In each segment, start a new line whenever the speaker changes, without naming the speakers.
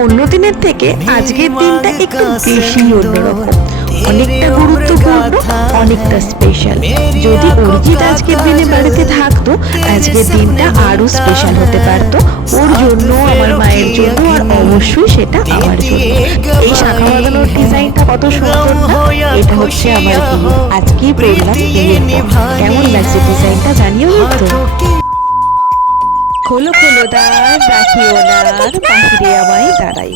অন্য দিনের থেকে আজকের দিনটা একটু বেশি অন্যরকম। অনেকটা গুরুত্বপূর্ণ অনেকটা স্পেশাল যদি অরিজিৎ আজকের দিনে বাড়িতে থাকতো আজকের দিনটা আরও স্পেশাল হতে পারতো। ওর জন্য আমার মায়ের জন্য আর অবশ্যই সেটা আমার জন্য। এই শাখা বাঁধানোর ডিজাইনটা কত সুন্দর এটা হচ্ছে আমার বিয়ে আজকেই পড়লাম কেমন লাগছে ডিজাইনটা জানিও তো। খোলো খোলো দ্বার রাখিও নার বাহিরে আমায় দাঁড়াই।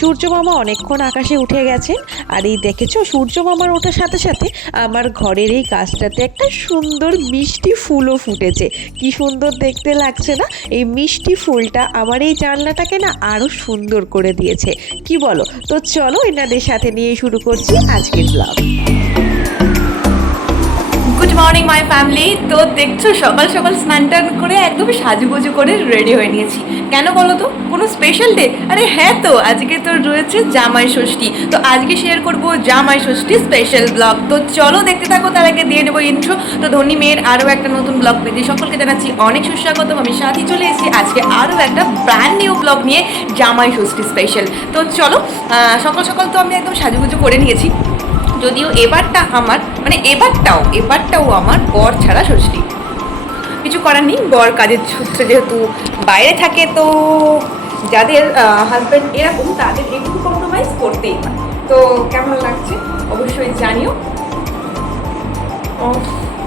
সূর্য মামা অনেকক্ষণ আকাশে উঠে গেছেন, আর এই দেখেছ সূর্য মামার ওঠার সাথে সাথে আমার ঘরের এই গাছটাতে একটা সুন্দর মিষ্টি ফুলও ফুটেছে। কি সুন্দর দেখতে লাগছে না? এই মিষ্টি ফুলটা আমার এই জানলাটাকে না আরও সুন্দর করে দিয়েছে। কি বলো? তো চলো এনাদের সাথে নিয়ে শুরু করছি আজকের blog
good morning my family তো দেখছ, সকাল সকাল স্নান টান করে একদম সাজুগুজু করে রেডি হয়ে নিয়েছি। কেন বলো তো? কোনো স্পেশাল ডে আরে হ্যাঁ তো, আজকে তো রয়েছে জামাই ষষ্ঠী। তো আজকে শেয়ার করব জামাই ষষ্ঠী স্পেশাল ব্লগ তো চলো দেখতে থাকো, তার আগে দিয়ে নেব ইন্ট্রো তো ধনী মেয়ের আরও একটা নতুন ব্লগ পেতে সকলকে জানাচ্ছি অনেক সুস্বাগতম। আমি সাথী চলে এসেছি আজকে আরও একটা ব্র্যান্ড নিউ ব্লগ নিয়ে জামাই ষষ্ঠী স্পেশাল তো চলো সকাল সকাল তো আমি একদম সাজুগুজু করে নিয়েছি। যদিও এবারটা আমার মানে এবারটাও এবারটাও আমার বর ছাড়া ষষ্ঠী কিছু করার নেই, বর কাজের সূত্রে যেহেতু বাইরে থাকে, তো যাদের হাজব্যান্ড এরকম, তাদের একটু কম্প্রোমাইজ করতেই তো কেমন লাগছে? অবশ্যই জানিও।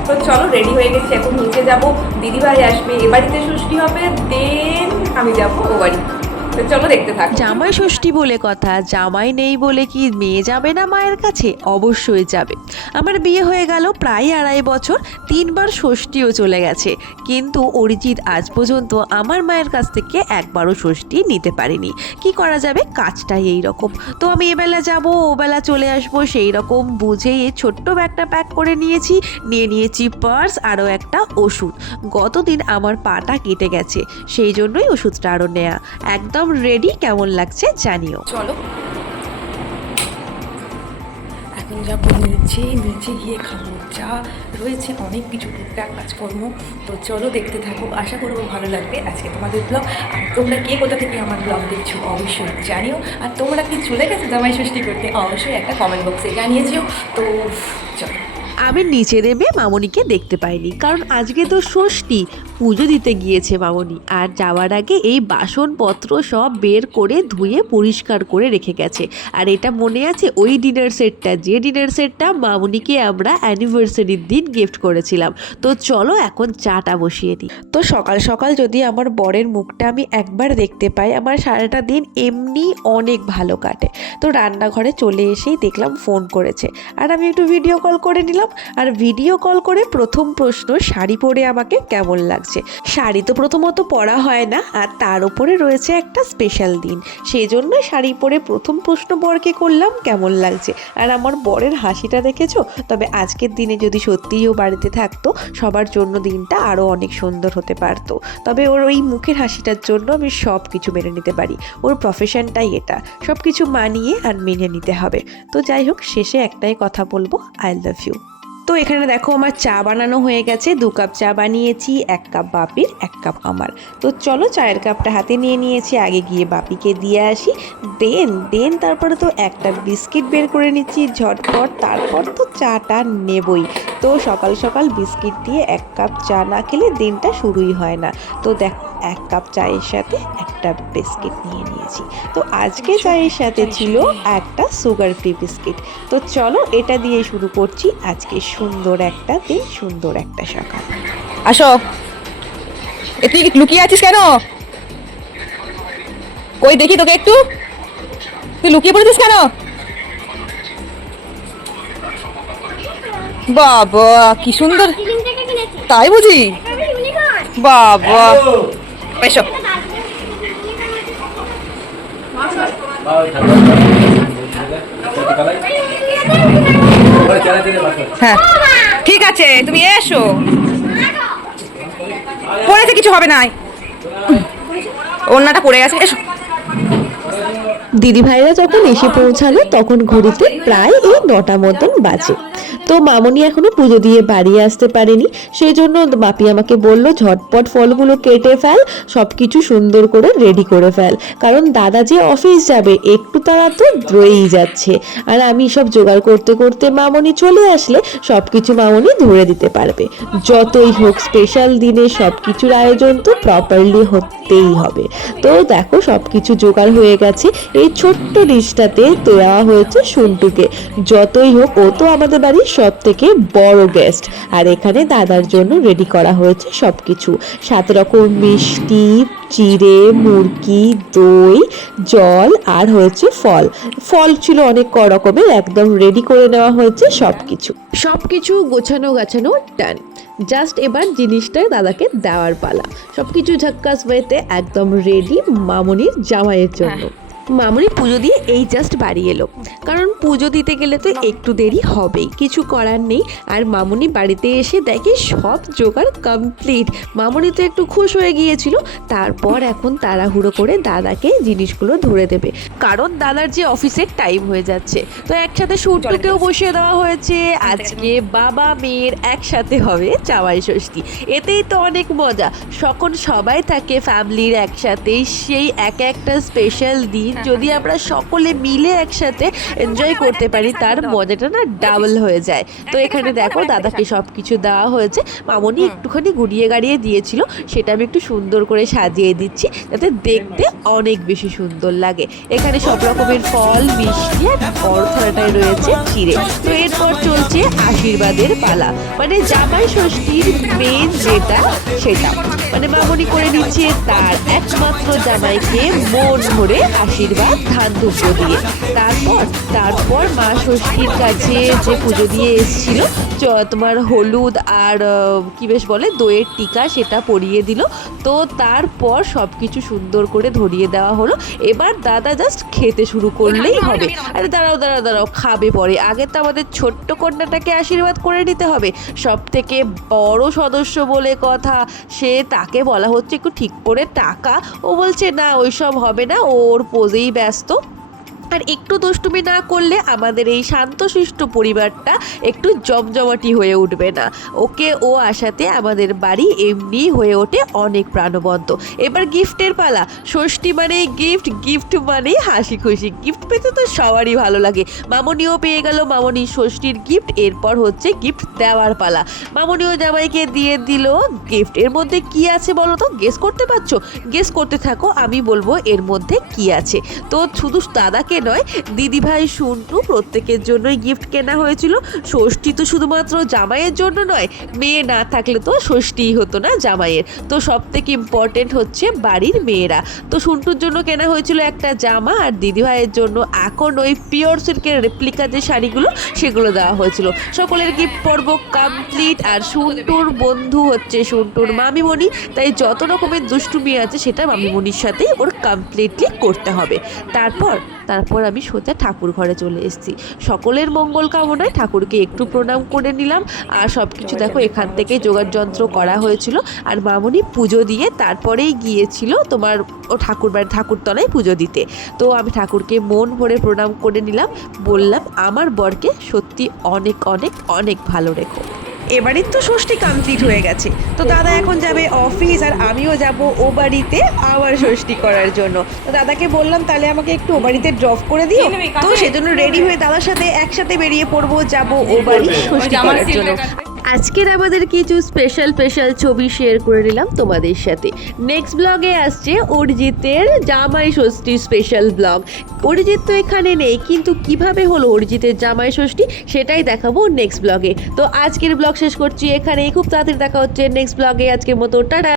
তো চলো রেডি হয়ে গেছি, এখন নিচে যাব। দিদিভাই আসবে, এ বাড়িতে ষষ্ঠী হবে দেন আমি যাব ও বাড়ি। চলো দেখতে থাক।
জামাই ষষ্ঠী বলে কথা, জামাই নেই বলে কি মেয়ে যাবে না মায়ের কাছে? অবশ্যই যাবে। আমার বিয়ে হয়ে গেল প্রায় আড়াই বছর, তিনবার ষষ্ঠীও চলে গেছে। কিন্তু অরিজিৎ আজ পর্যন্ত আমার মায়ের কাছ থেকে একবারও ষষ্ঠী নিতে পারিনি। কি করা যাবে? কাজটাই এই রকম। তো আমি এবেলা যাব, ওবেলা চলে আসব, সেই রকম বুঝে ছোট্ট ব্যাগটা প্যাক করে নিয়েছি, নিয়ে নিয়েছি পার্স, আরও একটা ওষুধ। গতদিন আমার পাটা কেটে গেছে, সেই জন্যই ওষুধটা আরও নেয়া। একদম রেডি কেমন লাগছে জানিও।
চলো। এখন যাব নিচে নিচে গিয়ে খাব চা রয়েছে অনেক কিছু টুকটাক কাজকর্ম। তো চলো দেখতে থাকো আশা করব ভালো লাগবে আজকে তোমাদের ব্লগ আর তোমরা কে কোথা থেকে আমার ব্লগ দেখছ অবশ্যই জানিও। আর তোমরা কি চলে গেছো জামাই ষষ্ঠী করতে অবশ্যই একটা কমেন্ট বক্সে জানিয়েছিও তো চলো।
আমি নিচে নেমে মামনিকে দেখতে পাইনি কারণ আজকে তো ষষ্ঠী পুজো দিতে গিয়েছে মামনি আর যাওয়ার আগে এই বাসনপত্র সব বের করে ধুয়ে পরিষ্কার করে রেখে গেছে। আর এটা মনে আছে ওই ডিনার সেটটা যে ডিনার সেটটা মামনিকে আমরা অ্যানিভার্সারির দিন গিফট করেছিলাম। তো চলো এখন চাটা বসিয়ে দিই। তো সকাল সকাল যদি আমার বরের মুখটা আমি একবার দেখতে পাই, আমার সারাটা দিন এমনি অনেক ভালো কাটে। তো রান্নাঘরে চলে এসেই দেখলাম ফোন করেছে। আর আমি একটু ভিডিও কল করে নিলাম। আর ভিডিও কল করে প্রথম প্রশ্ন, শাড়ি পরে আমাকে কেমন লাগছে? শাড়ি তো প্রথমত পরা হয় না, আর তার উপরে রয়েছে একটা স্পেশাল দিন। সেই জন্য শাড়ি পরে প্রথম প্রশ্ন বরকে করলাম, কেমন লাগছে? আর আমার বরের হাসিটা দেখেছ? তবে আজকের দিনে যদি সত্যিই ও বাড়িতে থাকতো, সবার জন্য দিনটা আরও অনেক সুন্দর হতে পারতো। তবে ওর ওই মুখের হাসিটার জন্য আমি সব কিছু মেনে নিতে পারি। ওর প্রফেশনটাই এটা। সব কিছু মানিয়ে আর মেনে নিতে হবে। তো যাই হোক, শেষে একটাই কথা বলব আই লাভ ইউ তো এখানে দেখো আমার চা বানানো হয়ে গেছে। দু কাপ চা বানিয়েছি, এক কাপ বাপির, এক কাপ আমার। তো চলো চায়ের কাপটা হাতে নিয়ে নিয়েছি, আগে গিয়ে বাপিকে দিয়ে আসি। দেন দেন তারপরে তো একটা বিস্কিট বের করে নিচ্ছি, ঝটপট। তারপর তো চাটা নেবই। তো সকাল সকাল বিস্কিট দিয়ে এক কাপ চা না খেলে দিনটা শুরুই হয় না। তো দেখো এক কাপ চায়ের সাথে একটা বিস্কিট নিয়ে নিয়েছি। তো আজকে চায়ের সাথে ছিল একটা সুগার ফ্রি বিস্কিট। তো চলো এটা দিয়ে শুরু করছি আজকে সুন্দর একটা দিন সুন্দর একটা সকাল।
আসো। এ তুই লুকিয়ে আছিস কেন? কই দেখি তোকে একটু। তুই লুকিয়ে পড়েছিস কেন? বাবা কি সুন্দর। তাই বুঝি? বাবা। এসো। হ্যাঁ ঠিক আছে তুমি এসো। পড়েছে কিছু হবে না ওড়নাটা পড়ে গেছে এসো।
দিদি ভাইরা যখন এসে পৌঁছালো তখন ঘড়িতে প্রায় এই নটা মতন বাজে। তো মামনি এখনও পুজো দিয়ে বাড়ি আসতে পারেনি। সেই জন্য বাপি আমাকে বলল, ঝটপট ফলগুলো কেটে ফেল সব কিছু সুন্দর করে রেডি করে ফেল। কারণ দাদা যে অফিস যাবে, একটু তারা তো রয়েই যাচ্ছে। আর আমি সব জোগাড় করতে করতে মামনি চলে আসলে সব কিছু মামনি ধরে দিতে পারবে। যতই হোক স্পেশাল দিনে সব কিছুর আয়োজন তো প্রপারলি হতেই হবে। তো দেখো সব কিছু জোগাড় হয়ে গেছে। এই ছোট্ট ডিশটাতে দেওয়া হয়েছে সুন্টুকে যতই হোক, ও তো আমাদের বাড়ির সব থেকে বড় গেস্ট আর এখানে দাদার জন্য রেডি করা হয়েছে সব কিছু সাত রকম মিষ্টি চিড়ে মুরগি দই জল আর হয়েছে ফল। ফল ছিল অনেক ক রকমের একদম রেডি করে নেওয়া হয়েছে সব কিছু সব কিছু গোছানো গাছানো ডান জাস্ট এবার জিনিসটা দাদাকে দেওয়ার পালা। সব কিছু ঝাক্কাস ওয়েতে একদম রেডি মামনির জামাইয়ের জন্য। মামনি পুজো দিয়ে এই জাস্ট বাড়ি এলো। কারণ পুজো দিতে গেলে তো একটু দেরি হবেই কিছু করার নেই। আর মামনি বাড়িতে এসে দেখে সব জোগাড় কমপ্লিট মামনি তো একটু খুশ হয়ে গিয়েছিল। তারপর এখন তাড়াহুড়ো করে দাদাকে জিনিসগুলো ধরে দেবে। কারণ দাদার যে অফিসের টাইম হয়ে যাচ্ছে। তো একসাথে সুটকেও বসিয়ে দেওয়া হয়েছে। আজকে বাবা মেয়ের একসাথে হবে চাওয়াই ষষ্ঠী। এতেই তো অনেক মজা। সকল সবাই থাকে ফ্যামিলির একসাথে সেই এক একটা স্পেশাল দিন যদি আমরা সকলে মিলে একসাথে এনজয় করতে পারি তার মজাটা না ডাবল হয়ে যায়। তো এখানে দেখো দাদাকে সব কিছু দেওয়া হয়েছে। মামনি একটুখানি গুড়িয়ে গাড়িয়ে দিয়েছিল সেটা আমি একটু সুন্দর করে সাজিয়ে দিচ্ছি যাতে দেখতে অনেক বেশি সুন্দর লাগে। এখানে সব রকমের ফল মিষ্টি আর অর্থনাটায় রয়েছে চিড়ে। তো এরপর চলছে আশীর্বাদের পালা। মানে জামাই ষষ্ঠীর মেন যেটা সেটা। মানে মামনি করে নিচ্ছে তার একমাত্র জামাইকে মন ভরে আশীর্বাদ, ধান দুব্য দিয়ে। তারপর তারপর মা ষষ্ঠীর কাছে যে পুজো দিয়ে এসেছিল তোমার হলুদ আর কি বেশ বলে, দইয়ের টিকা সেটা পরিয়ে দিল। তো তারপর সব কিছু সুন্দর করে ধরিয়ে দেওয়া হলো। এবার দাদা জাস্ট খেতে শুরু করলেই হবে। আরে দাঁড়াও দাঁড়াও দাঁড়াও, খাবে পরে। আগে তো আমাদের ছোট্ট কন্যাটাকে আশীর্বাদ করে নিতে হবে। সব থেকে বড় সদস্য বলে কথা, সে তাকে বলা হচ্ছে একটু ঠিক করে টাকা। ও বলছে, না, ওইসব হবে না, ওর পোজেই ব্যস্ত। আর একটু দুষ্টুমি না করলে আমাদের এই শান্ত শান্তশিষ্ট পরিবারটা একটু জমজমাটি হয়ে উঠবে না। ওকে ও আসাতে আমাদের বাড়ি এমনি হয়ে ওঠে অনেক প্রাণবন্ত। এবার গিফটের পালা। ষষ্ঠী মানেই গিফট গিফট মানেই হাসি খুশি গিফট পেতে তো সবারই ভালো লাগে। মামনিও পেয়ে গেল মামনি ষষ্ঠীর গিফট। এরপর হচ্ছে গিফট দেওয়ার পালা। মামনিও জামাইকে দিয়ে দিল গিফট। এর মধ্যে কি আছে বলো তো? গেস করতে পারছ? গেস করতে থাকো, আমি বলব এর মধ্যে কি আছে। তো শুধু দাদাকে নয়, দিদিভাই শুনটু প্রত্যেকের জন্যই গিফট কেনা হয়েছিল। ষষ্ঠী তো শুধুমাত্র জামাইয়ের জন্য নয়, মেয়ে না থাকলে তো ষষ্ঠীই হতো না জামাইয়ের। তো সব থেকে ইম্পর্টেন্ট হচ্ছে বাড়ির মেয়েরা। তো শুনটুর জন্য কেনা হয়েছিল একটা জামা আর দিদিভাইয়ের জন্য এখন ওই পিওর সিল্কের রেপ্লিকা যে শাড়িগুলো, সেগুলো দেওয়া হয়েছিল। সকলের গিফট পর্ব কমপ্লিট আর শুনটুর বন্ধু হচ্ছে শুনটুর মামিমণি। তাই যত রকমের দুষ্টুমি আছে সেটা মামিমণির সাথেই ওর কমপ্লিটলি করতে হবে। তারপর তারপর আমি সোজা ঠাকুর ঘরে চলে এসেছি। সকলের মঙ্গল কামনায় ঠাকুরকে একটু প্রণাম করে নিলাম। আর সব কিছু দেখো এখান থেকে যোগাড় যন্ত্র করা হয়েছিল। আর মামনি পুজো দিয়ে তারপরেই গিয়েছিল তোমার ও ঠাকুর বাড়ি ঠাকুরতলায় পুজো দিতে। তো আমি ঠাকুরকে মন ভরে প্রণাম করে নিলাম। বললাম আমার বরকে সত্যি অনেক অনেক অনেক ভালো রেখো।
এবারই তো ষষ্ঠী কমপ্লিট হয়ে গেছে। তো দাদা এখন যাবে অফিস আর আমিও যাব ও বাড়িতে আবার ষষ্ঠী করার জন্য। তো দাদাকে বললাম তাহলে আমাকে একটু ও বাড়িতে ড্রপ করে দিও। তো সেজন্য রেডি হয়ে দাদার সাথে একসাথে বেরিয়ে পড়ব যাব ও বাড়ি ষষ্ঠী করার জন্য।
আজকের আমাদের কিছু স্পেশাল স্পেশাল ছবি শেয়ার করে নিলাম তোমাদের সাথে। নেক্সট ব্লগে আসছে অরিজিতের জামাই ষষ্ঠী স্পেশাল ব্লগ অরিজিৎ তো এখানে নেই, কিন্তু কীভাবে হলো অরিজিতের জামাই ষষ্ঠী সেটাই দেখাবো নেক্সট ব্লগে তো আজকের ব্লগ শেষ করছি এখানেই, খুব তাড়াতাড়ি দেখা হচ্ছে নেক্সট ব্লগে আজকের মতো, টাটা!